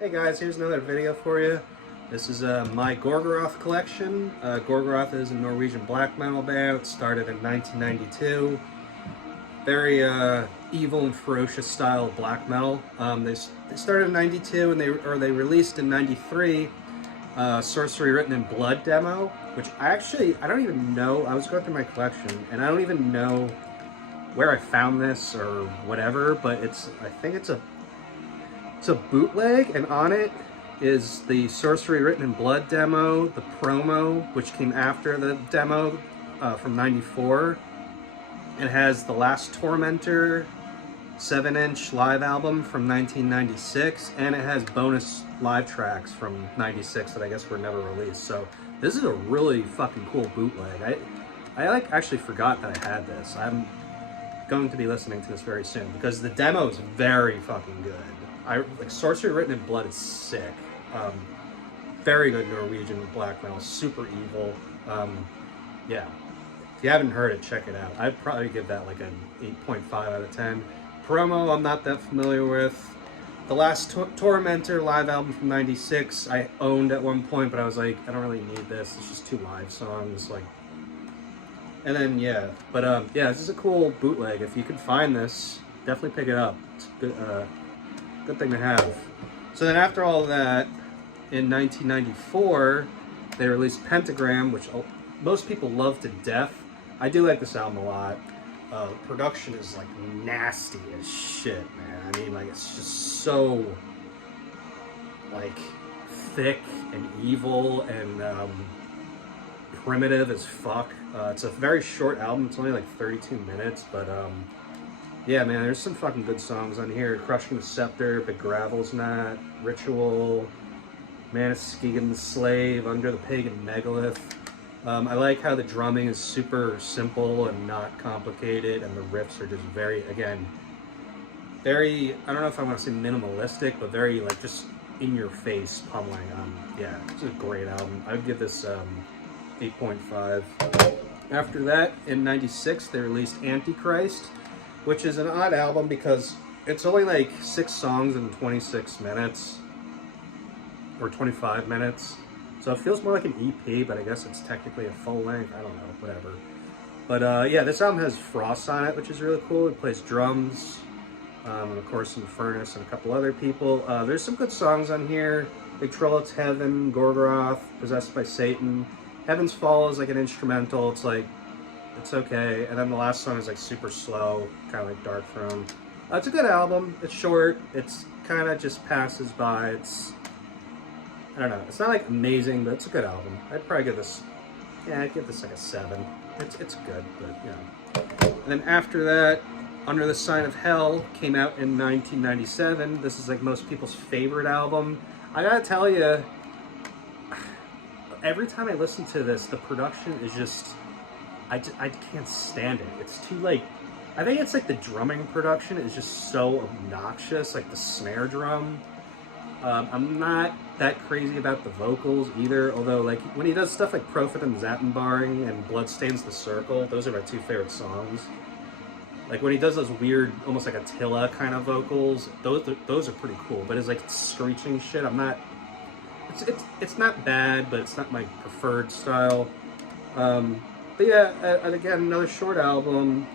Hey guys, here's another video for you. This is my Gorgoroth collection. Gorgoroth is a Norwegian black metal band. It started in 1992. Very evil and ferocious style of black metal. They started in 92 and they released in 93 Sorcery Written in Blood demo, which I don't even know. I was going through my collection and I don't even know where I found this or whatever, but I think it's a bootleg, and on it is the Sorcery Written in Blood demo, the promo, which came after the demo from 94. It has the Last Tormentor 7-inch live album from 1996, and it has bonus live tracks from 96 that I guess were never released. So this is a really fucking cool bootleg. I actually forgot that I had this. I'm going to be listening to this very soon because the demo is very fucking good. Sorcery Written in Blood is sick. Very good Norwegian black metal, super evil. Yeah, if you haven't heard it, check it out. I'd probably give that like an 8.5 out of 10. Promo, I'm not that familiar with. The Last Tormentor live album from 96, I owned at one point, but I was like, I don't really need this. It's just 2 live songs, like. And then yeah, but yeah, this is a cool bootleg. If you can find this, definitely pick it up. It's good. Good thing to have. So then after all of that, in 1994, they released Pentagram, which most people love to death. I do like this album a lot. Production is like nasty as shit, man. I mean, like it's just so like thick and evil and primitive as fuck. It's a very short album. It's only like 32 minutes, but yeah, man, there's some fucking good songs on here. Crushing the Scepter, Big Gravel's Knot, Ritual, Manaskegan's Slave, Under the Pagan Megalith. I like how the drumming is super simple and not complicated, and the riffs are just very, I don't know if I want to say minimalistic, but very, like, just in-your-face pummeling. Yeah, it's a great album. I would give this 8.5. After that, in 96, they released Antichrist, which is an odd album because it's only like 6 songs in 26 minutes or 25 minutes. So it feels more like an EP, but I guess it's technically a full length. I don't know, whatever. But yeah, this album has Frost on it, which is really cool. It plays drums, and of course some Furnace and a couple other people. There's some good songs on here. Big Trollot's Heaven, Gorgoroth, Possessed by Satan. Heaven's Fall is like an instrumental. It's like, it's okay. And then the last song is like super slow, kind of like Dark Throne. It's a good album. It's short. It's kind of just passes by. I don't know. It's not like amazing, but it's a good album. I'd probably give this, yeah, I'd give this like a 7. It's good, but you know. And then after that, Under the Sign of Hell came out in 1997. This is like most people's favorite album. I gotta tell you, every time I listen to this, the production is just, I can't stand it. It's too like, I think it's like the drumming production is just so obnoxious, like the snare drum. I'm not that crazy about the vocals either, although like when he does stuff like Prophet and Zappenbaring and Bloodstains the Circle, those are my 2 favorite songs. Like when he does those weird, almost like Attila kind of vocals, those are pretty cool, but it's like screeching shit, I'm not, it's not bad, but it's not my preferred style. But yeah, and again, another short album.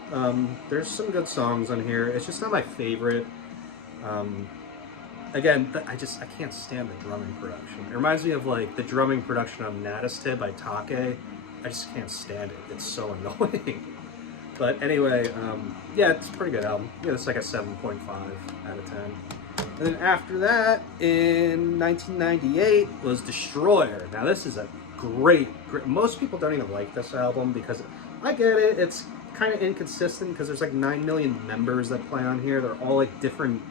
There's some good songs on here. It's just not my favorite. Again, I can't stand the drumming production. It reminds me of like the drumming production on Natastid by Take. I just can't stand it. It's so annoying. But anyway, yeah, it's a pretty good album. Yeah, it's like a 7.5 out of 10. And then after that, in 1998, was Destroyer. Now this is a great, most people don't even like this album because, I get it, it's kind of inconsistent because there's like 9 million members that play on here. They're all like different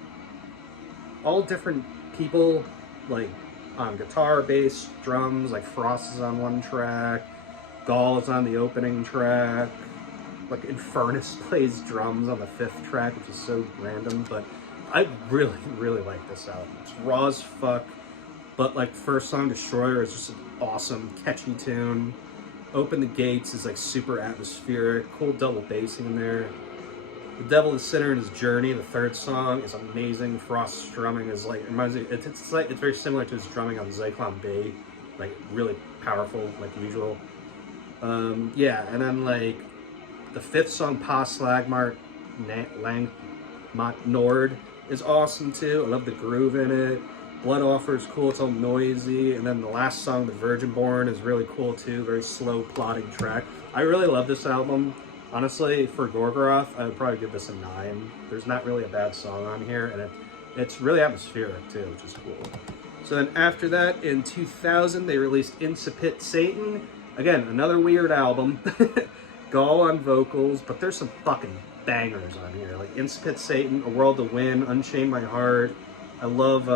people, like on guitar, bass, drums, like Frost is on one track, Gall is on the opening track, like Infernus plays drums on the 5th track, which is so random, but I really, really like this album. It's raw as fuck, but like first song, Destroyer, is just an awesome, catchy tune. Open the Gates is like super atmospheric, cool double bassing in there. The Devil is Sinner in His Journey, the third song, is amazing. Frost's drumming is like, it reminds me, it's very similar to his drumming on Zyklon B, like really powerful, like usual. Yeah, and then like the fifth song, Pa Slagmart Lang Nord, is awesome too. I love the groove in it. Blood Offer is cool, it's all noisy. And then the last song, The Virgin Born, is really cool too. Very slow, plodding track. I really love this album. Honestly, for Gorgoroth, I would probably give this a 9. There's not really a bad song on here, and it's really atmospheric too, which is cool. So then after that, in 2000, they released Incipit Satan. Again, another weird album. Gall on vocals, but there's some fucking bangers on here. Like Incipit Satan, A World to Win, Unchain My Heart. I love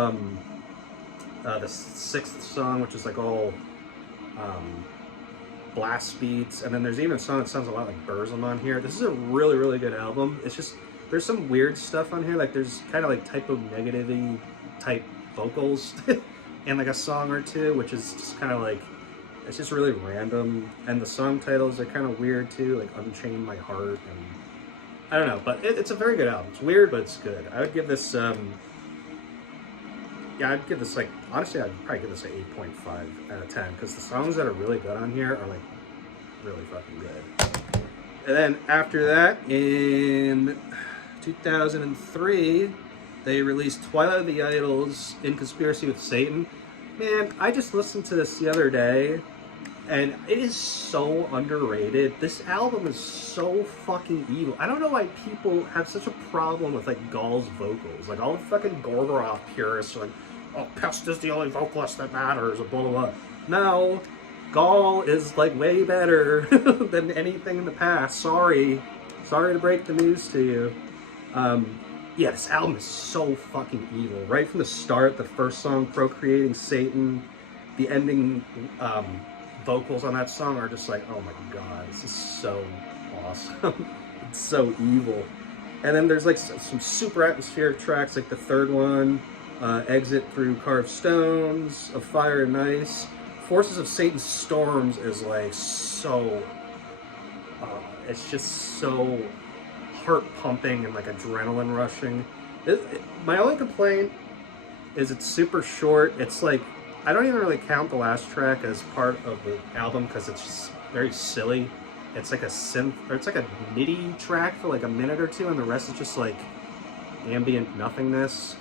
the sixth song, which is like all blast beats, and then there's even a song that sounds a lot like Burzum on here. This is a really, really good album. It's just, there's some weird stuff on here, like there's kind of like typo negative-y type vocals and like a song or two, which is just kind of like, it's just really random, and the song titles are kind of weird too, like Unchain My Heart, and I don't know, but it's a very good album. It's weird, but it's good. I would give this yeah, I'd give this like, honestly, I'd probably give this an 8.5 out of 10, because the songs that are really good on here are like really fucking good. And then after that, in 2003, they released Twilight of the Idols, In Conspiracy with Satan. Man, I just listened to this the other day, and it is so underrated. This album is so fucking evil. I don't know why people have such a problem with like Gall's vocals. Like all the fucking Gorgoroth purists are like, oh, Pest is the only vocalist that matters, or blah, blah, blah. No, Gall is like way better than anything in the past. Sorry to break the news to you. Yeah, this album is so fucking evil. Right from the start, the first song, Procreating Satan, the ending vocals on that song are just like, oh my god, this is so awesome. It's so evil. And then there's like some super atmospheric tracks, like the third one, Exit Through Carved Stones, Of Fire and Ice. Forces of Satan's Storms is like so, it's just so heart pumping and like adrenaline rushing. My only complaint is it's super short. It's like, I don't even really count the last track as part of the album because it's just very silly. It's like a synth, or it's like a MIDI track for like a minute or two, and the rest is just like ambient nothingness.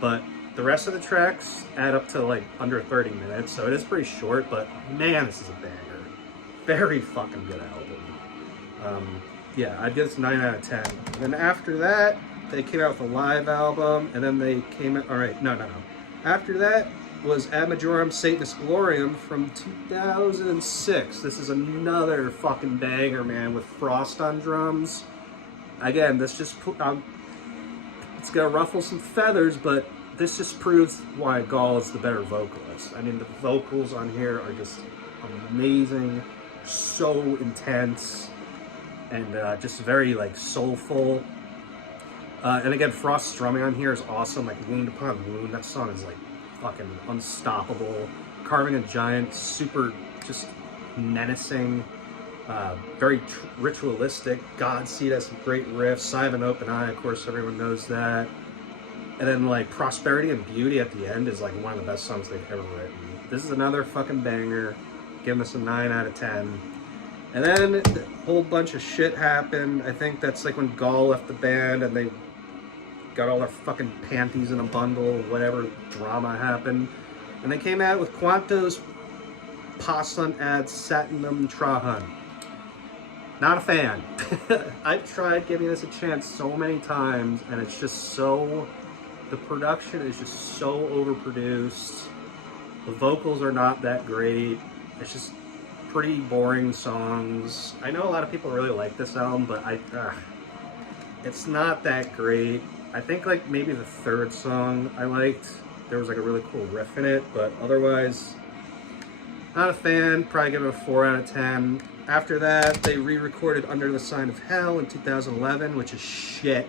But the rest of the tracks add up to like under 30 minutes, so it is pretty short, but man, this is a banger. Very fucking good album. Yeah, I'd give this 9 out of 10. And then after that, they came out with a live album, and then they came out, alright, no. After that was Ad Majorum Satanist Gloriam from 2006. This is another fucking banger, man, with Frost on drums. Again, this just, it's gonna ruffle some feathers, but this just proves why Gall is the better vocalist. I mean, the vocals on here are just amazing, so intense, and just very like soulful. And again, Frost's drumming on here is awesome, like Wound Upon Wound. That song is like fucking unstoppable. Carving a Giant, super just menacing, very ritualistic. Godseed has some great riffs. Sigh of an Open Eye, of course, everyone knows that. And then like Prosperity and Beauty at the end is like one of the best songs they've ever written. This is another fucking banger. Giving this a 9 out of 10. And then a whole bunch of shit happened. I think that's like when Gall left the band and they got all their fucking panties in a bundle, whatever drama happened. And they came out with Quantos Passant ad Satinum Trahan. Not a fan. I've tried giving this a chance so many times, and it's just so, the production is just so overproduced. The vocals are not that great. It's just pretty boring songs. I know a lot of people really like this album, but it's not that great. I think like maybe the third song I liked. There was like a really cool riff in it, but otherwise, not a fan. Probably give it a 4 out of 10. After that, they re-recorded Under the Sign of Hell in 2011, which is shit.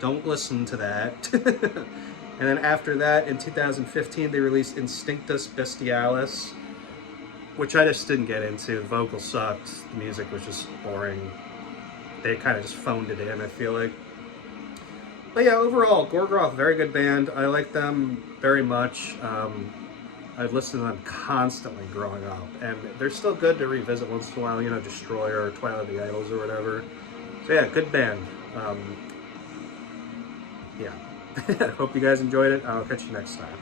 Don't listen to that. And then after that, in 2015, they released Instinctus Bestialis, which I just didn't get into. The vocals sucked. The music was just boring. They kind of just phoned it in, I feel like. But yeah, overall, Gorgoroth, very good band. I like them very much. I've listened to them constantly growing up, and they're still good to revisit once in a while, you know, Destroyer or Twilight of the Idols or whatever. So yeah, good band. Yeah. Hope you guys enjoyed it. I'll catch you next time.